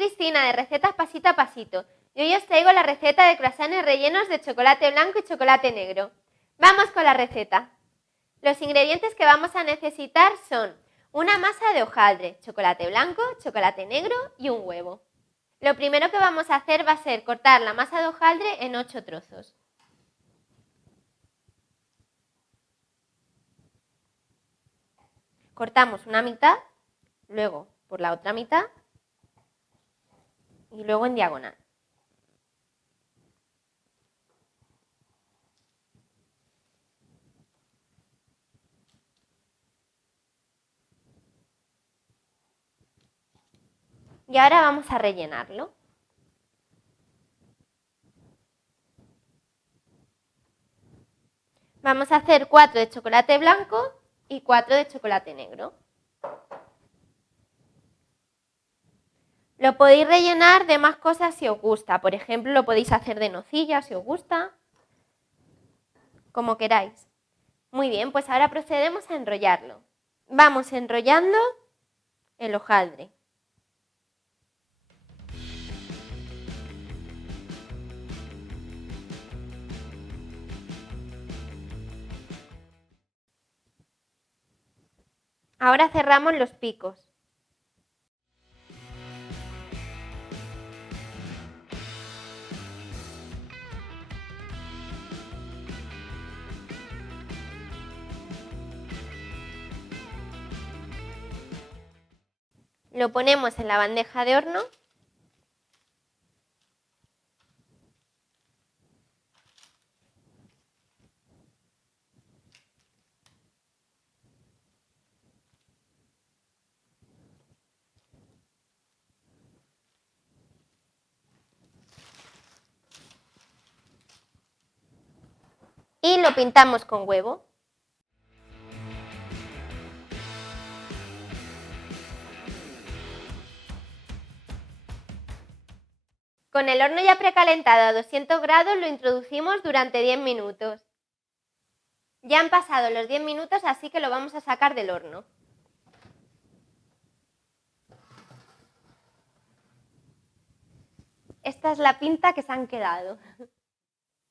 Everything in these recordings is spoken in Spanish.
Cristina de Recetas Pasito a Pasito y hoy os traigo la receta de croissants rellenos de chocolate blanco y chocolate negro. ¡Vamos con la receta! Los ingredientes que vamos a necesitar son una masa de hojaldre, chocolate blanco, chocolate negro y un huevo. Lo primero que vamos a hacer va a ser cortar la masa de hojaldre en 8 trozos. Cortamos una mitad, luego por la otra mitad y luego en diagonal. Y ahora vamos a rellenarlo. Vamos a hacer 4 de chocolate blanco y 4 de chocolate negro. Lo podéis rellenar de más cosas si os gusta. Por ejemplo, lo podéis hacer de nocilla si os gusta. Como queráis. Muy bien, pues ahora procedemos a enrollarlo. Vamos enrollando el hojaldre. Ahora cerramos los picos. Lo ponemos en la bandeja de horno. Y lo pintamos con huevo. Con el horno ya precalentado a 200 grados lo introducimos durante 10 minutos. Ya han pasado los 10 minutos, así que lo vamos a sacar del horno. Esta es la pinta que se han quedado.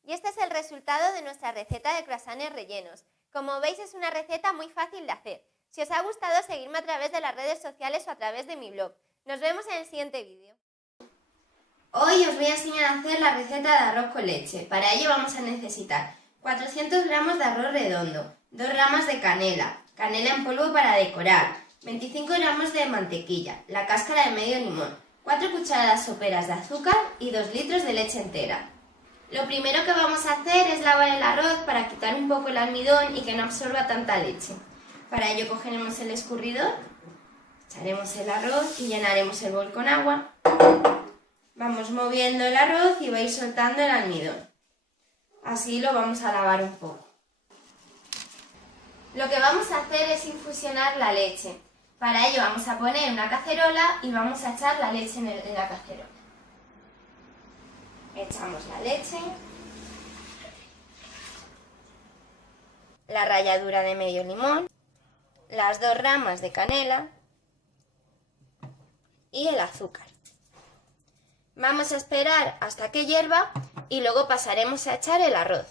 Y este es el resultado de nuestra receta de croissants rellenos. Como veis, es una receta muy fácil de hacer. Si os ha gustado, seguidme a través de las redes sociales o a través de mi blog. Nos vemos en el siguiente vídeo. Hoy os voy a enseñar a hacer la receta de arroz con leche. Para ello vamos a necesitar 400 gramos de arroz redondo, 2 ramas de canela, canela en polvo para decorar, 25 gramos de mantequilla, la cáscara de medio limón, 4 cucharadas soperas de azúcar y 2 litros de leche entera. Lo primero que vamos a hacer es lavar el arroz para quitar un poco el almidón y que no absorba tanta leche. Para ello cogeremos el escurridor, echaremos el arroz y llenaremos el bol con agua. Vamos moviendo el arroz y vais soltando el almidón. Así lo vamos a lavar un poco. Lo que vamos a hacer es infusionar la leche. Para ello vamos a poner una cacerola y vamos a echar la leche en la cacerola. Echamos la leche, la ralladura de medio limón, las 2 ramas de canela y el azúcar. Vamos a esperar hasta que hierva y luego pasaremos a echar el arroz.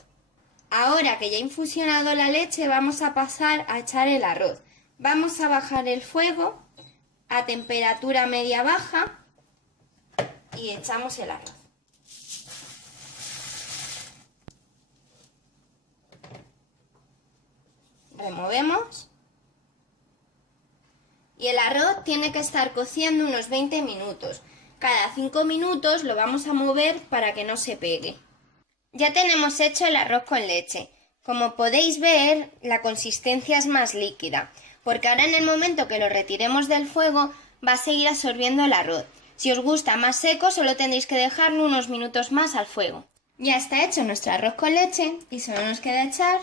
Ahora que ya ha infusionado la leche, vamos a pasar a echar el arroz. Vamos a bajar el fuego a temperatura media-baja y echamos el arroz. Removemos. Y el arroz tiene que estar cociendo unos 20 minutos. Cada 5 minutos lo vamos a mover para que no se pegue. Ya tenemos hecho el arroz con leche. Como podéis ver, la consistencia es más líquida, porque ahora en el momento que lo retiremos del fuego va a seguir absorbiendo el arroz. Si os gusta más seco, solo tendréis que dejarlo unos minutos más al fuego. Ya está hecho nuestro arroz con leche y solo nos queda echar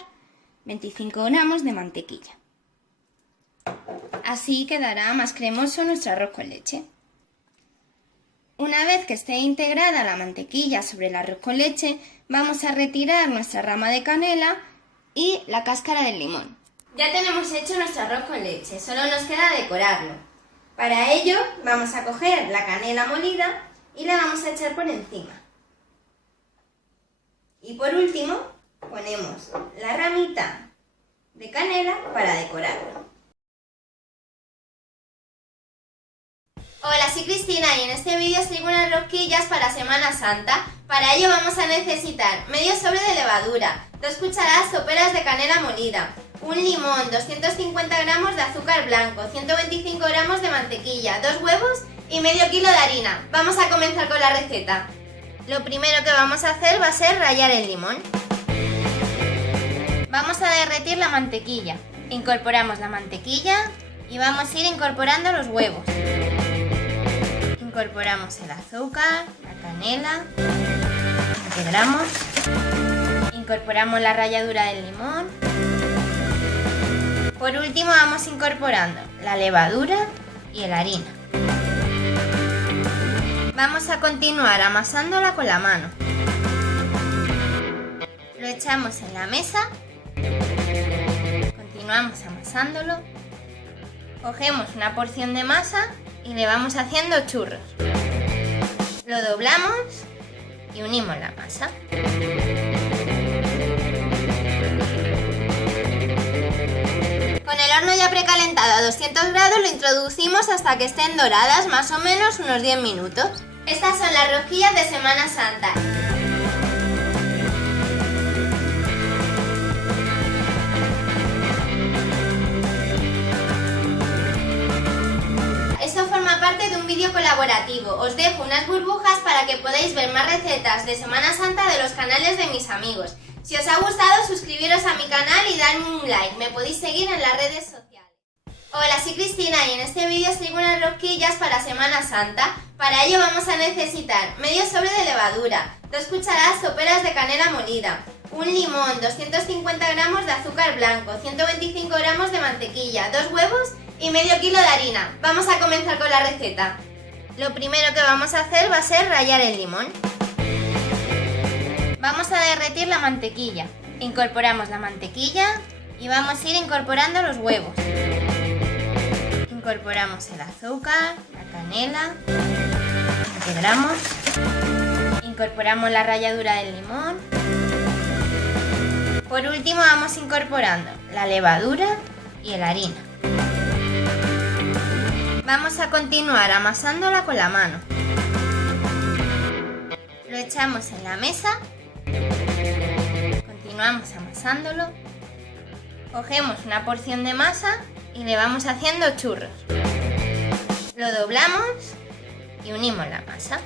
25 gramos de mantequilla. Así quedará más cremoso nuestro arroz con leche. Una vez que esté integrada la mantequilla sobre el arroz con leche, vamos a retirar nuestra rama de canela y la cáscara del limón. Ya tenemos hecho nuestro arroz con leche, solo nos queda decorarlo. Para ello vamos a coger la canela molida y la vamos a echar por encima. Y por último ponemos la ramita de canela para decorarlo. Hola, soy Cristina y en este vídeo os traigo unas rosquillas para Semana Santa. Para ello vamos a necesitar medio sobre de levadura, 2 cucharadas soperas de canela molida, un limón, 250 gramos de azúcar blanco, 125 gramos de mantequilla, 2 huevos y medio kilo de harina. Vamos a comenzar con la receta. Lo primero que vamos a hacer va a ser rallar el limón. Vamos a derretir la mantequilla. Incorporamos la mantequilla y vamos a ir incorporando los huevos. Incorporamos el azúcar, la canela, integramos, incorporamos la ralladura del limón. Por último vamos incorporando la levadura y la harina. Vamos a continuar amasándola con la mano. Lo echamos en la mesa, continuamos amasándolo, cogemos una porción de masa y le vamos haciendo churros. Lo doblamos y unimos la masa. Con el horno ya precalentado a 200 grados lo introducimos hasta que estén doradas, más o menos unos 10 minutos. Estas son las rosquillas de Semana Santa. Esto forma parte de un vídeo colaborativo. Os dejo unas burbujas para que podáis ver más recetas de Semana Santa de los canales de mis amigos. Si os ha gustado, suscribiros a mi canal y darme un like. Me podéis seguir en las redes sociales. Hola, soy Cristina y en este vídeo os traigo unas rosquillas para Semana Santa. Para ello vamos a necesitar medio sobre de levadura, 2 cucharadas soperas de canela molida, un limón, 250 gramos de azúcar blanco, 125 gramos de mantequilla, 2 huevos y medio kilo de harina. Vamos a comenzar con la receta. Lo primero que vamos a hacer va a ser rallar el limón. Vamos a derretir la mantequilla. Incorporamos la mantequilla y vamos a ir incorporando los huevos. Incorporamos el azúcar, la canela, integramos, incorporamos la ralladura del limón. Por último vamos incorporando la levadura y la harina. Vamos a continuar amasándola con la mano. Lo echamos en la mesa. Continuamos amasándolo, cogemos una porción de masa y le vamos haciendo churros. Lo doblamos y unimos la masa.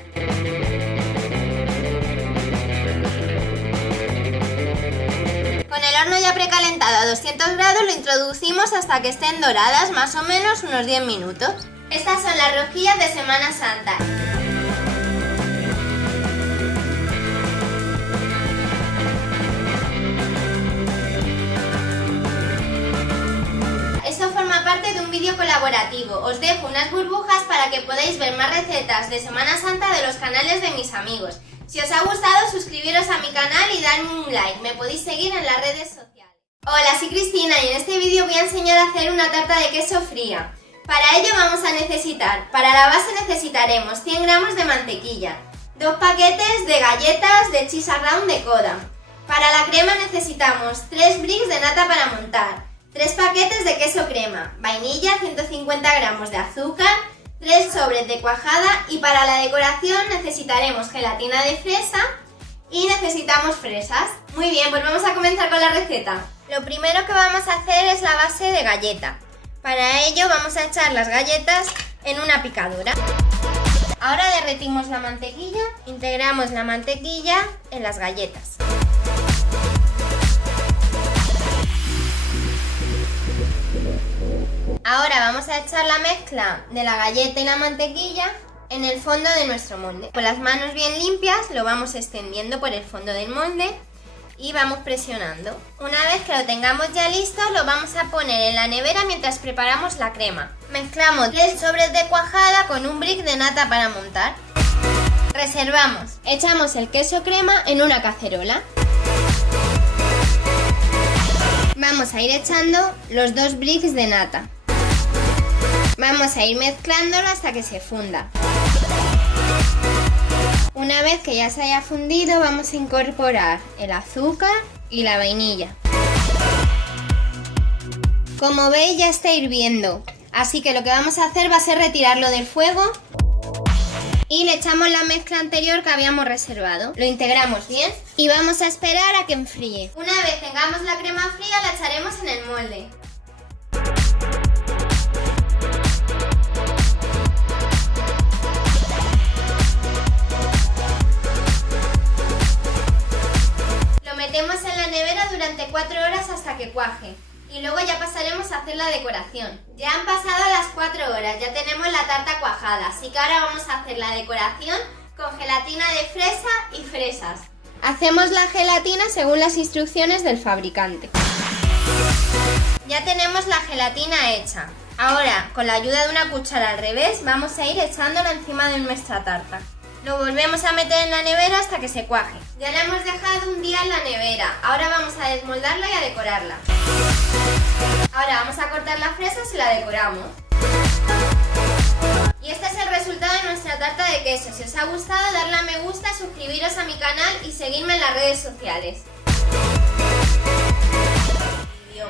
Con el horno ya precalentado a 200 grados lo introducimos hasta que estén doradas, más o menos unos 10 minutos. Estas son las rosquillas de Semana Santa. Esto forma parte de un vídeo colaborativo. Os dejo unas burbujas para que podáis ver más recetas de Semana Santa de los canales de mis amigos. Si os ha gustado, suscribiros a mi canal y darme un like. Me podéis seguir en las redes sociales. Hola, soy Cristina y en este vídeo voy a enseñar a hacer una tarta de queso fría. Para ello vamos a necesitar, para la base necesitaremos 100 gramos de mantequilla, 2 paquetes de galletas de cheese round de Coda. Para la crema necesitamos 3 bricks de nata para montar, 3 paquetes de queso crema, vainilla, 150 gramos de azúcar, 3 sobres de cuajada y para la decoración necesitaremos gelatina de fresa y necesitamos fresas. Muy bien, pues vamos a comenzar con la receta. Lo primero que vamos a hacer es la base de galleta. Para ello vamos a echar las galletas en una picadora. Ahora derretimos la mantequilla, integramos la mantequilla en las galletas. Ahora vamos a echar la mezcla de la galleta y la mantequilla en el fondo de nuestro molde. Con las manos bien limpias lo vamos extendiendo por el fondo del molde y vamos presionando. Una vez que lo tengamos ya listo, lo vamos a poner en la nevera mientras preparamos la crema. Mezclamos 3 sobres de cuajada con un brick de nata para montar. Reservamos. Echamos el queso crema en una cacerola. Vamos a ir echando los 2 bricks de nata. Vamos a ir mezclándolo hasta que se funda. Una vez que ya se haya fundido, vamos a incorporar el azúcar y la vainilla. Como veis, ya está hirviendo, así que lo que vamos a hacer va a ser retirarlo del fuego y le echamos la mezcla anterior que habíamos reservado. Lo integramos bien y vamos a esperar a que enfríe. Una vez tengamos la crema fría, la echaremos en el molde. Lo metemos en la nevera durante 4 horas hasta que cuaje. Y luego ya pasaremos a hacer la decoración. Ya han pasado las 4 horas, ya tenemos la tarta cuajada, así que ahora vamos a hacer la decoración con gelatina de fresa y fresas. Hacemos la gelatina según las instrucciones del fabricante. Ya tenemos la gelatina hecha. Ahora, con la ayuda de una cuchara al revés, vamos a ir echándola encima de nuestra tarta. Lo volvemos a meter en la nevera hasta que se cuaje. Ya la hemos dejado un día en la nevera. Ahora vamos a desmoldarla y a decorarla. Ahora vamos a cortar las fresas y la decoramos. Y este es el resultado de nuestra tarta de queso. Si os ha gustado, darle a me gusta, suscribiros a mi canal y seguirme en las redes sociales.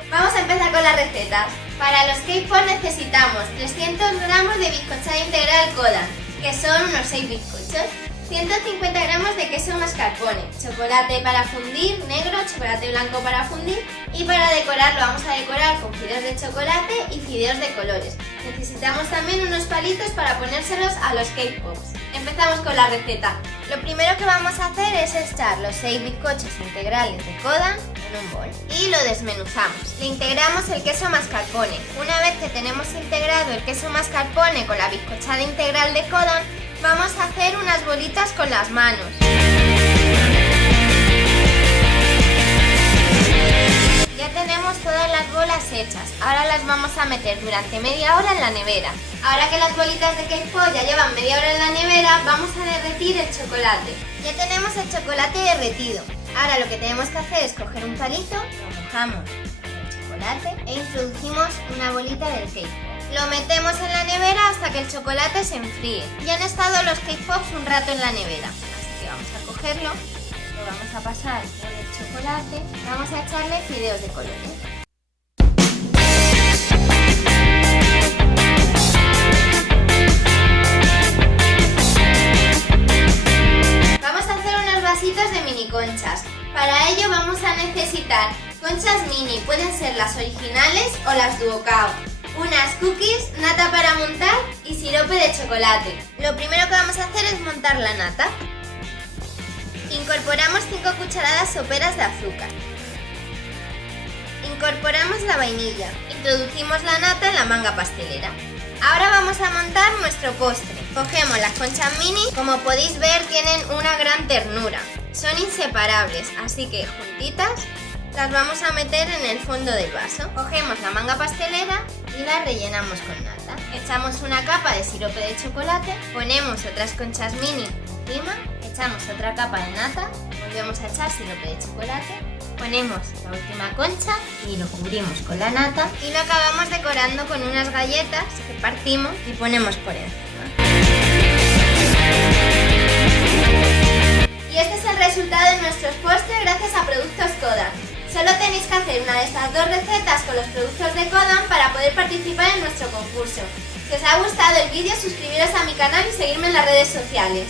Vamos a empezar con las recetas. Para los cake pops necesitamos 300 gramos de bizcochada integral Kodan, que son unos 6 bizcochos, 150 gramos de queso mascarpone, chocolate para fundir negro, chocolate blanco para fundir, y para decorarlo vamos a decorar con fideos de chocolate y fideos de colores. Necesitamos también unos palitos para ponérselos a los cake pops. Empezamos con la receta. Lo primero que vamos a hacer es echar los 6 bizcochos integrales de Kodan en un bol y lo desmenuzamos. Le integramos el queso mascarpone. Una vez que tenemos integrado el queso mascarpone con la bizcochada integral de Kodan, vamos a hacer unas bolitas con las manos. Ya tenemos todas las bolas hechas. Ahora las vamos a meter durante media hora en la nevera. Ahora que las bolitas de cake pop ya llevan media hora en la nevera, vamos a derretir el chocolate. Ya tenemos el chocolate derretido. Ahora lo que tenemos que hacer es coger un palito, lo mojamos en el chocolate e introducimos una bolita del cake pop. Lo metemos en la nevera hasta que el chocolate se enfríe. Ya han estado los cake pops un rato en la nevera, así que vamos a cogerlo, lo vamos a pasar por el chocolate, vamos a echarle fideos de colores. Vamos a hacer unos vasitos de mini conchas. Para ello vamos a necesitar conchas mini, pueden ser las originales o las Duocao, unas cookies, nata para montar y sirope de chocolate. Lo primero que vamos a hacer es montar la nata. Incorporamos 5 cucharadas soperas de azúcar. Incorporamos la vainilla. Introducimos la nata en la manga pastelera. Ahora vamos a montar nuestro postre. Cogemos las conchas mini, como podéis ver tienen una gran ternura. Son inseparables, así que juntitas las vamos a meter en el fondo del vaso. Cogemos la manga pastelera y la rellenamos con nata. Echamos una capa de sirope de chocolate, ponemos otras conchas mini encima, echamos otra capa de nata, volvemos a echar sirope de chocolate, ponemos la última concha y lo cubrimos con la nata y lo acabamos decorando con unas galletas que partimos y ponemos por encima. Y este es el resultado de nuestros postres gracias a Productos Kodan. Solo tenéis que hacer una de estas 2 recetas con los productos de Kodan para poder participar en nuestro concurso. Si os ha gustado el vídeo, suscribiros a mi canal y seguirme en las redes sociales.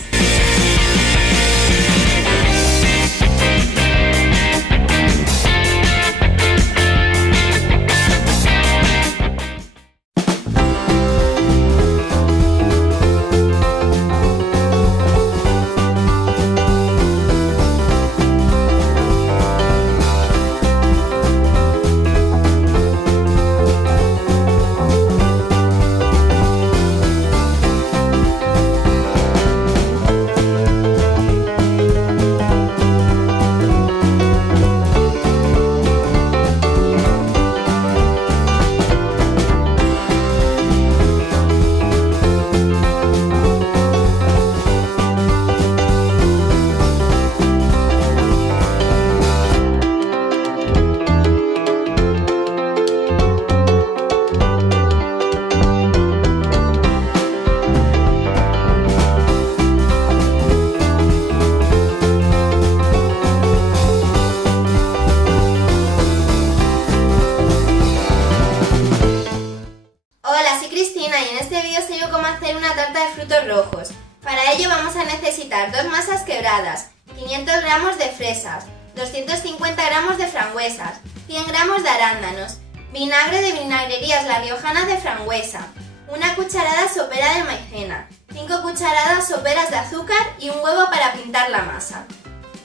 necesitar 2 masas quebradas, 500 gramos de fresas, 250 gramos de frambuesas, 100 gramos de arándanos, vinagre de vinagrerías La Riojana de frangüesa, una cucharada sopera de maicena, 5 cucharadas soperas de azúcar y un huevo para pintar la masa.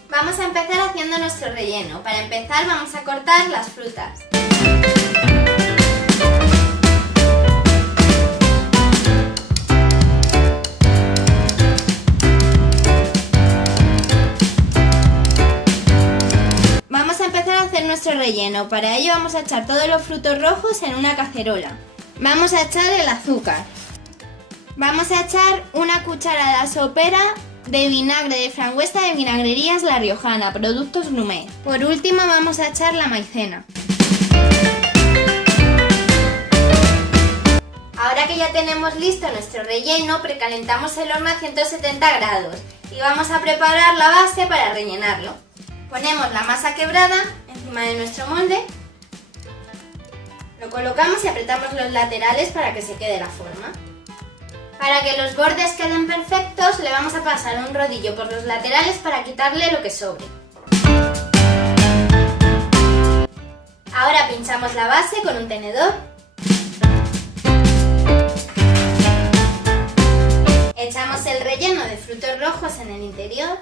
Vamos a empezar haciendo nuestro relleno. Para empezar vamos a cortar las frutas. Vamos a empezar a hacer nuestro relleno. Para ello vamos a echar todos los frutos rojos en una cacerola. Vamos a echar el azúcar. Vamos a echar una cucharada sopera de vinagre de frangüesa de vinagrerías La Riojana, productos Grumet. Por último vamos a echar la maicena. Ahora que ya tenemos listo nuestro relleno, precalentamos el horno a 170 grados y vamos a preparar la base para rellenarlo. Ponemos la masa quebrada encima de nuestro molde, lo colocamos y apretamos los laterales para que se quede la forma. Para que los bordes queden perfectos, le vamos a pasar un rodillo por los laterales para quitarle lo que sobre. Ahora pinchamos la base con un tenedor. Echamos el relleno de frutos rojos en el interior.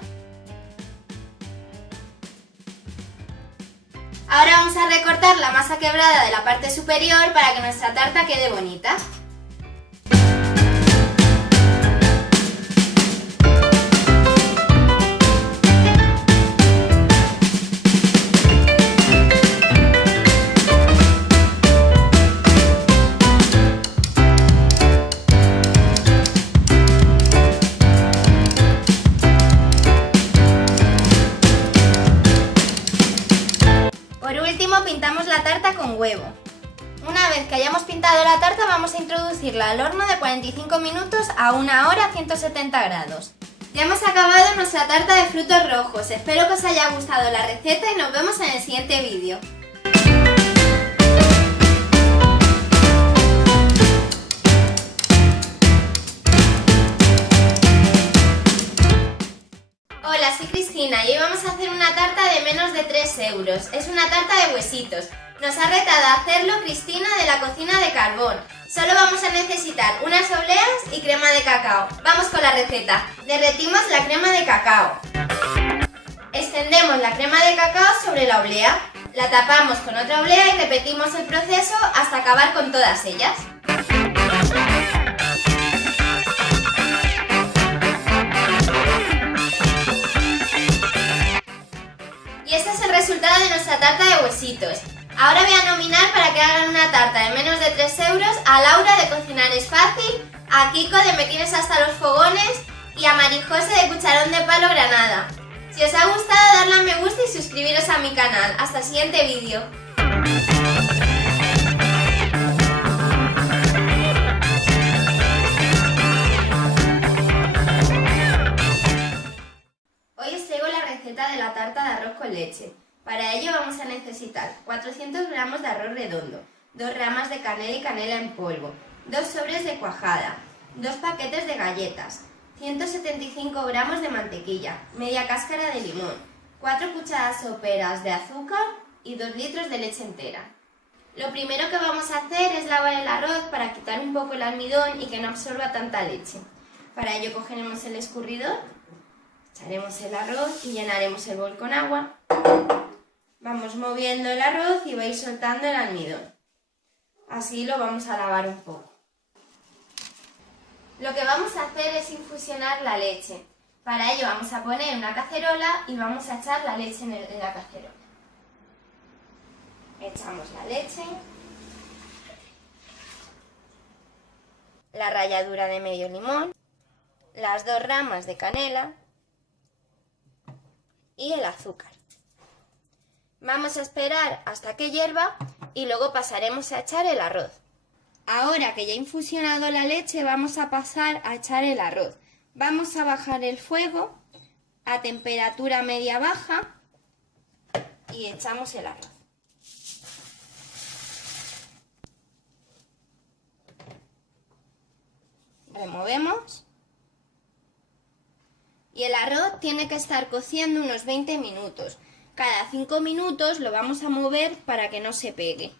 Ahora vamos a recortar la masa quebrada de la parte superior para que nuestra tarta quede bonita. Pintamos la tarta con huevo. Una vez que hayamos pintado la tarta vamos a introducirla al horno de 45 minutos a 1 hora a 170 grados. Ya hemos acabado nuestra tarta de frutos rojos. Espero que os haya gustado la receta y nos vemos en el siguiente vídeo. Hola, soy Cristina y hoy vamos a hacer una tarta de menos de 3 euros. Es una tarta de huesitos. Nos ha retado a hacerlo Cristina de la cocina de carbón. Solo vamos a necesitar unas obleas y crema de cacao. Vamos con la receta. Derretimos la crema de cacao. Extendemos la crema de cacao sobre la oblea. La tapamos con otra oblea y repetimos el proceso hasta acabar con todas ellas. Y este es el resultado de nuestra tarta de huesitos. Ahora voy a nominar para que hagan una tarta de menos de 3 euros a Laura de Cocinar es Fácil, a Kiko de Me Tienes Hasta los Fogones y a Marijose de Cucharón de Palo Granada. Si os ha gustado, darle a me gusta y suscribiros a mi canal. Hasta el siguiente vídeo. Hoy os traigo la receta de la tarta de arroz con leche. Para ello vamos a necesitar 400 gramos de arroz redondo, 2 ramas de canela y canela en polvo, 2 sobres de cuajada, 2 paquetes de galletas, 175 gramos de mantequilla, media cáscara de limón, 4 cucharadas soperas de azúcar y 2 litros de leche entera. Lo primero que vamos a hacer es lavar el arroz para quitar un poco el almidón y que no absorba tanta leche. Para ello cogeremos el escurridor, echaremos el arroz y llenaremos el bol con agua. Vamos moviendo el arroz y va a ir soltando el almidón. Así lo vamos a lavar un poco. Lo que vamos a hacer es infusionar la leche. Para ello vamos a poner una cacerola y vamos a echar la leche en la cacerola. Echamos la leche, la ralladura de medio limón, las 2 ramas de canela y el azúcar. Vamos a esperar hasta que hierva y luego pasaremos a echar el arroz. Ahora que ya ha infusionado la leche vamos a pasar a echar el arroz. Vamos a bajar el fuego a temperatura media-baja y echamos el arroz. Removemos. Y el arroz tiene que estar cociendo unos 20 minutos. Cada 5 minutos lo vamos a mover para que no se pegue.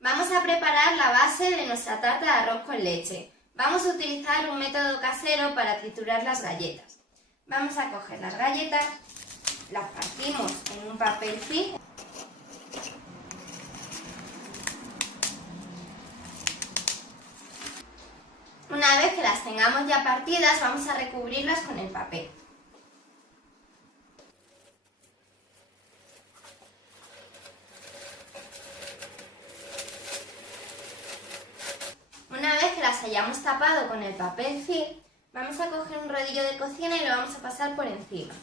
Vamos a preparar la base de nuestra tarta de arroz con leche. Vamos a utilizar un método casero para triturar las galletas. Vamos a coger las galletas, las partimos en un papel film. Una vez que las tengamos ya partidas, vamos a recubrirlas con el papel. Una vez que las hayamos tapado con el papel film, vamos a coger un rodillo de cocina y lo vamos a pasar por encima.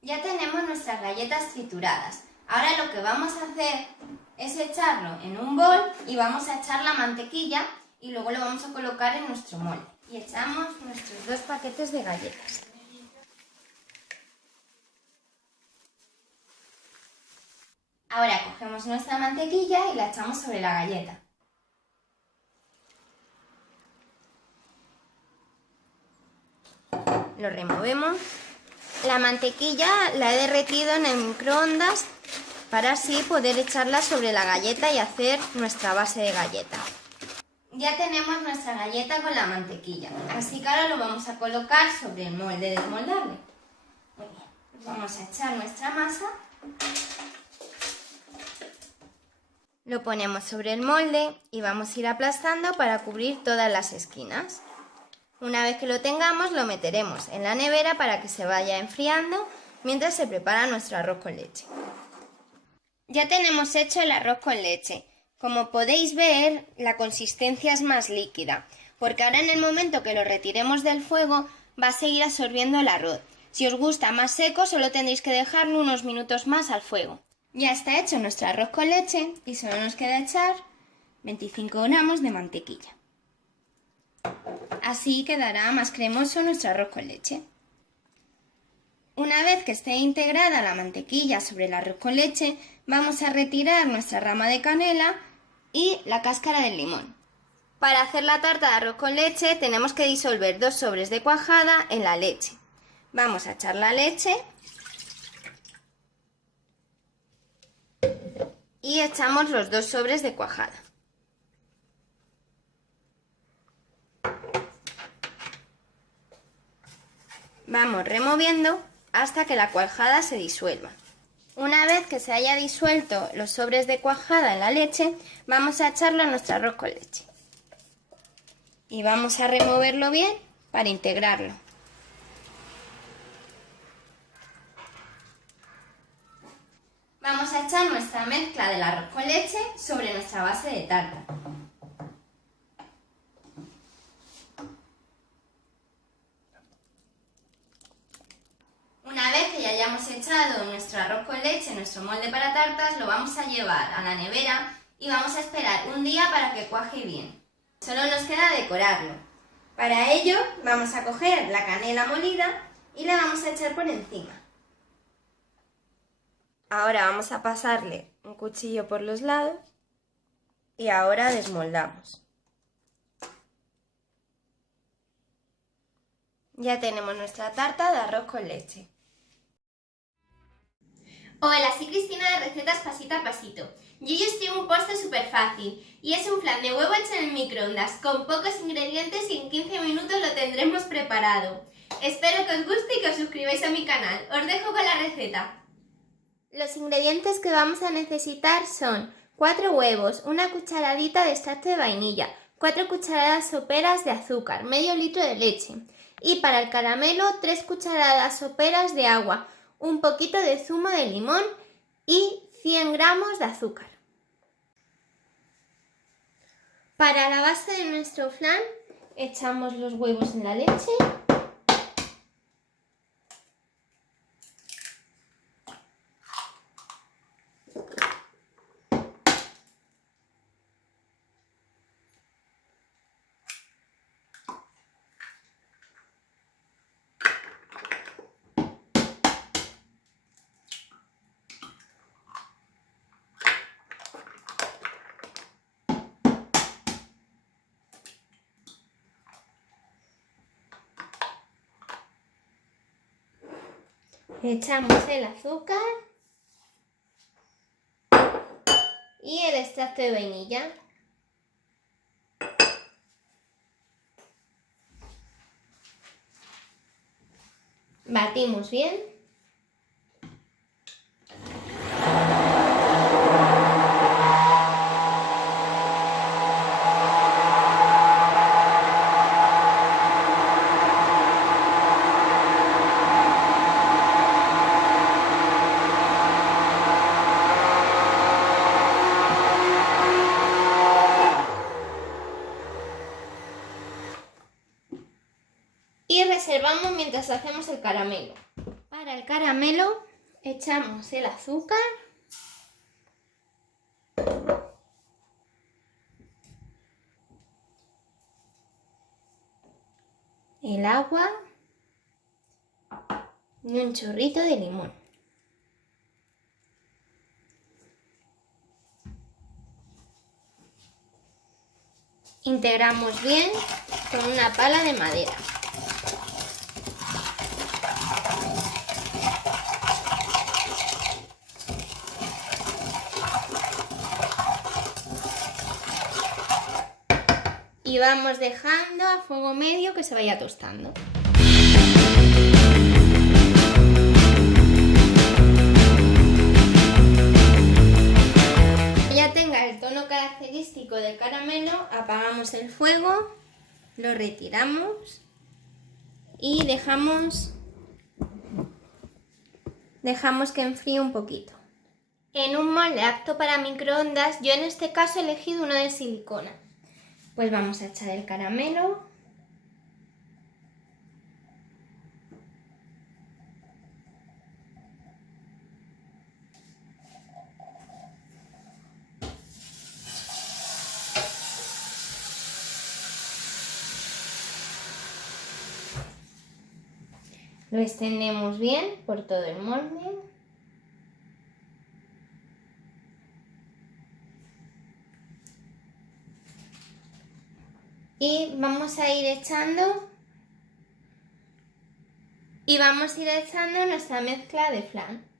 Ya tenemos nuestras galletas trituradas. Ahora lo que vamos a hacer es echarlo en un bol y vamos a echar la mantequilla y luego lo vamos a colocar en nuestro molde. Y echamos nuestros 2 paquetes de galletas. Ahora cogemos nuestra mantequilla y la echamos sobre la galleta. Lo removemos. La mantequilla la he derretido en el microondas para así poder echarla sobre la galleta y hacer nuestra base de galleta. Ya tenemos nuestra galleta con la mantequilla, así que ahora lo vamos a colocar sobre el molde desmoldable. Muy bien. Vamos a echar nuestra masa. Lo ponemos sobre el molde y vamos a ir aplastando para cubrir todas las esquinas. Una vez que lo tengamos, lo meteremos en la nevera para que se vaya enfriando mientras se prepara nuestro arroz con leche. Ya tenemos hecho el arroz con leche. Como podéis ver, la consistencia es más líquida, porque ahora en el momento que lo retiremos del fuego va a seguir absorbiendo el arroz. Si os gusta más seco, solo tendréis que dejarlo unos minutos más al fuego. Ya está hecho nuestro arroz con leche y solo nos queda echar 25 gramos de mantequilla. Así quedará más cremoso nuestro arroz con leche. Una vez que esté integrada la mantequilla sobre el arroz con leche, vamos a retirar nuestra rama de canela y la cáscara del limón. Para hacer la tarta de arroz con leche tenemos que disolver 2 sobres de cuajada en la leche. Vamos a echar la leche y echamos los 2 sobres de cuajada. Vamos removiendo hasta que la cuajada se disuelva. Una vez que se haya disuelto los sobres de cuajada en la leche, vamos a echarlo a nuestro arroz con leche. Y vamos a removerlo bien para integrarlo. Vamos a echar nuestra mezcla del arroz con leche sobre nuestra base de tarta. Una vez que ya hayamos echado nuestro arroz con leche en nuestro molde para tartas, lo vamos a llevar a la nevera y vamos a esperar un día para que cuaje bien. Solo nos queda decorarlo. Para ello vamos a coger la canela molida y la vamos a echar por encima. Ahora vamos a pasarle un cuchillo por los lados y ahora desmoldamos. Ya tenemos nuestra tarta de arroz con leche. Hola, soy Cristina de Recetas Pasito a Pasito. Yo ya estoy en un postre súper fácil y es un flan de huevo hecho en el microondas con pocos ingredientes y en 15 minutos lo tendremos preparado. Espero que os guste y que os suscribáis a mi canal. Os dejo con la receta. Los ingredientes que vamos a necesitar son 4 huevos, una cucharadita de extracto de vainilla, 4 cucharadas soperas de azúcar, medio litro de leche y para el caramelo 3 cucharadas soperas de agua, un poquito de zumo de limón y 100 gramos de azúcar. Para la base de nuestro flan echamos los huevos en la leche. Echamos el azúcar y el extracto de vainilla. Batimos bien. Y reservamos mientras hacemos el caramelo. Para el caramelo echamos el azúcar, el agua y un chorrito de limón. Integramos bien con una pala de madera. Y vamos dejando a fuego medio que se vaya tostando. Ya tenga el tono característico del caramelo, apagamos el fuego, lo retiramos y dejamos que enfríe un poquito. En un molde apto para microondas, yo en este caso he elegido uno de silicona. Pues vamos a echar el caramelo. Lo extendemos bien por todo el molde. Y vamos a ir echando nuestra mezcla de flan.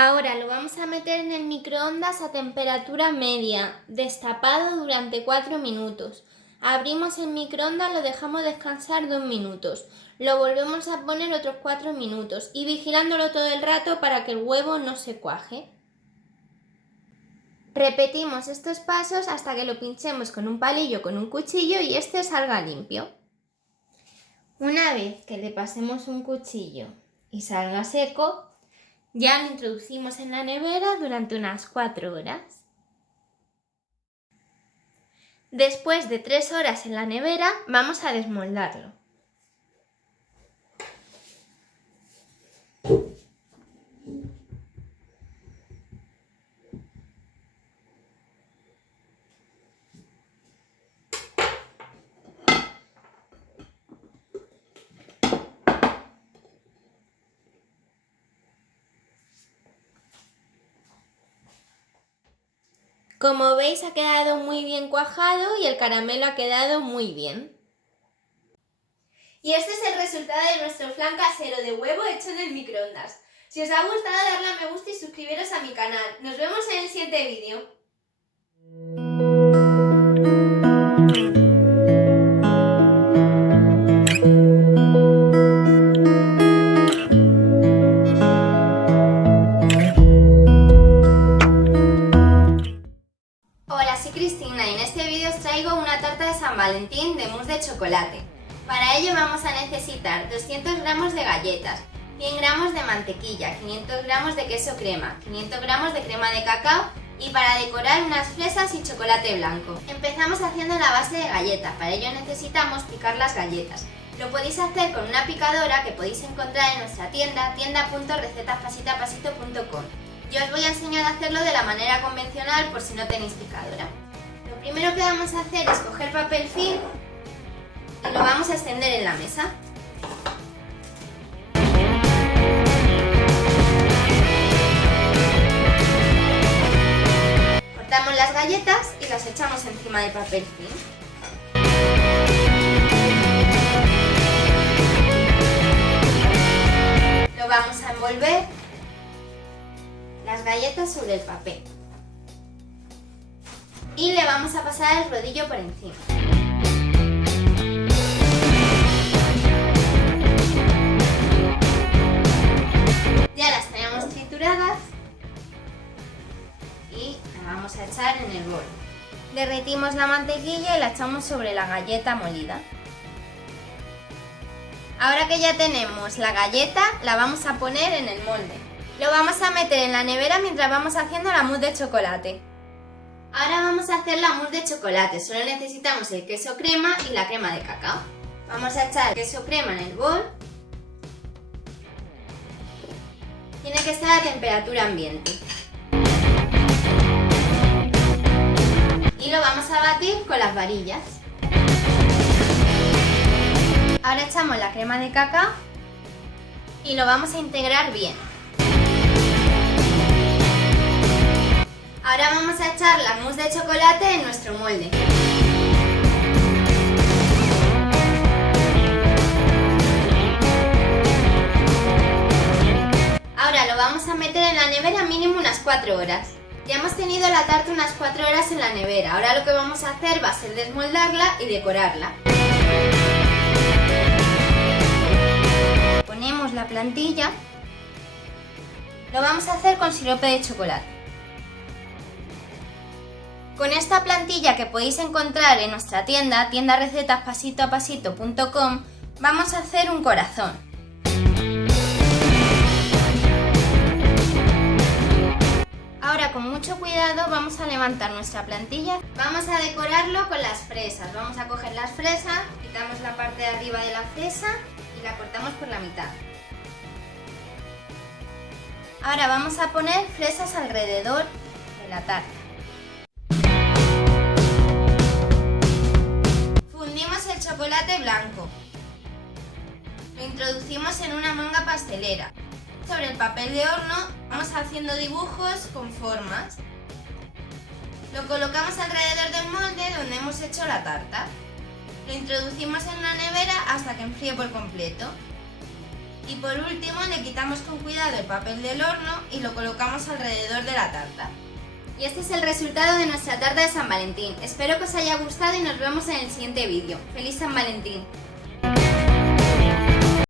Ahora lo vamos a meter en el microondas a temperatura media, destapado durante 4 minutos. Abrimos el microondas, lo dejamos descansar 2 minutos. Lo volvemos a poner otros 4 minutos y vigilándolo todo el rato para que el huevo no se cuaje. Repetimos estos pasos hasta que lo pinchemos con un palillo o con un cuchillo y este salga limpio. Una vez que le pasemos un cuchillo y salga seco, ya lo introducimos en la nevera durante unas 4 horas. Después de 3 horas en la nevera, vamos a desmoldarlo. Como veis ha quedado muy bien cuajado y el caramelo ha quedado muy bien. Y este es el resultado de nuestro flan casero de huevo hecho en el microondas. Si os ha gustado, darle a me gusta y suscribiros a mi canal. Nos vemos en el siguiente vídeo. San Valentín de mousse de chocolate. Para ello vamos a necesitar 200 gramos de galletas, 100 gramos de mantequilla, 500 gramos de queso crema, 500 gramos de crema de cacao y para decorar unas fresas y chocolate blanco. Empezamos haciendo la base de galletas, para ello necesitamos picar las galletas. Lo podéis hacer con una picadora que podéis encontrar en nuestra tienda, tienda.recetaspasitoapasito.com. Yo os voy a enseñar a hacerlo de la manera convencional por si no tenéis picadora. Lo primero que vamos a hacer es coger papel film y lo vamos a extender en la mesa. Cortamos las galletas y las echamos encima del papel film. Lo vamos a envolver las galletas sobre el papel y le vamos a pasar el rodillo por encima. Ya las tenemos trituradas y las vamos a echar en el bol. Derretimos la mantequilla y la echamos sobre la galleta molida. Ahora que ya tenemos la galleta, la vamos a poner en el molde. Lo vamos a meter en la nevera mientras vamos haciendo la mousse de chocolate. Ahora vamos a hacer la mousse de chocolate. Solo necesitamos el queso crema y la crema de cacao. Vamos a echar el queso crema en el bol. Tiene que estar a temperatura ambiente. Y lo vamos a batir con las varillas. Ahora echamos la crema de cacao y lo vamos a integrar bien. Ahora vamos a echar la mousse de chocolate en nuestro molde. Ahora lo vamos a meter en la nevera mínimo unas 4 horas. Ya hemos tenido la tarta unas 4 horas en la nevera. Ahora lo que vamos a hacer va a ser desmoldarla y decorarla. Ponemos la plantilla. Lo vamos a hacer con sirope de chocolate. Con esta plantilla que podéis encontrar en nuestra tienda, tiendarecetaspasitoapasito.com, vamos a hacer un corazón. Ahora con mucho cuidado vamos a levantar nuestra plantilla. Vamos a decorarlo con las fresas. Vamos a coger las fresas, quitamos la parte de arriba de la fresa y la cortamos por la mitad. Ahora vamos a poner fresas alrededor de la tarta. Fundimos el chocolate blanco. Lo introducimos en una manga pastelera. Sobre el papel de horno vamos haciendo dibujos con formas. Lo colocamos alrededor del molde donde hemos hecho la tarta. Lo introducimos en la nevera hasta que enfríe por completo. Y por último le quitamos con cuidado el papel del horno y lo colocamos alrededor de la tarta. Y este es el resultado de nuestra tarta de San Valentín. Espero que os haya gustado y nos vemos en el siguiente vídeo. ¡Feliz San Valentín!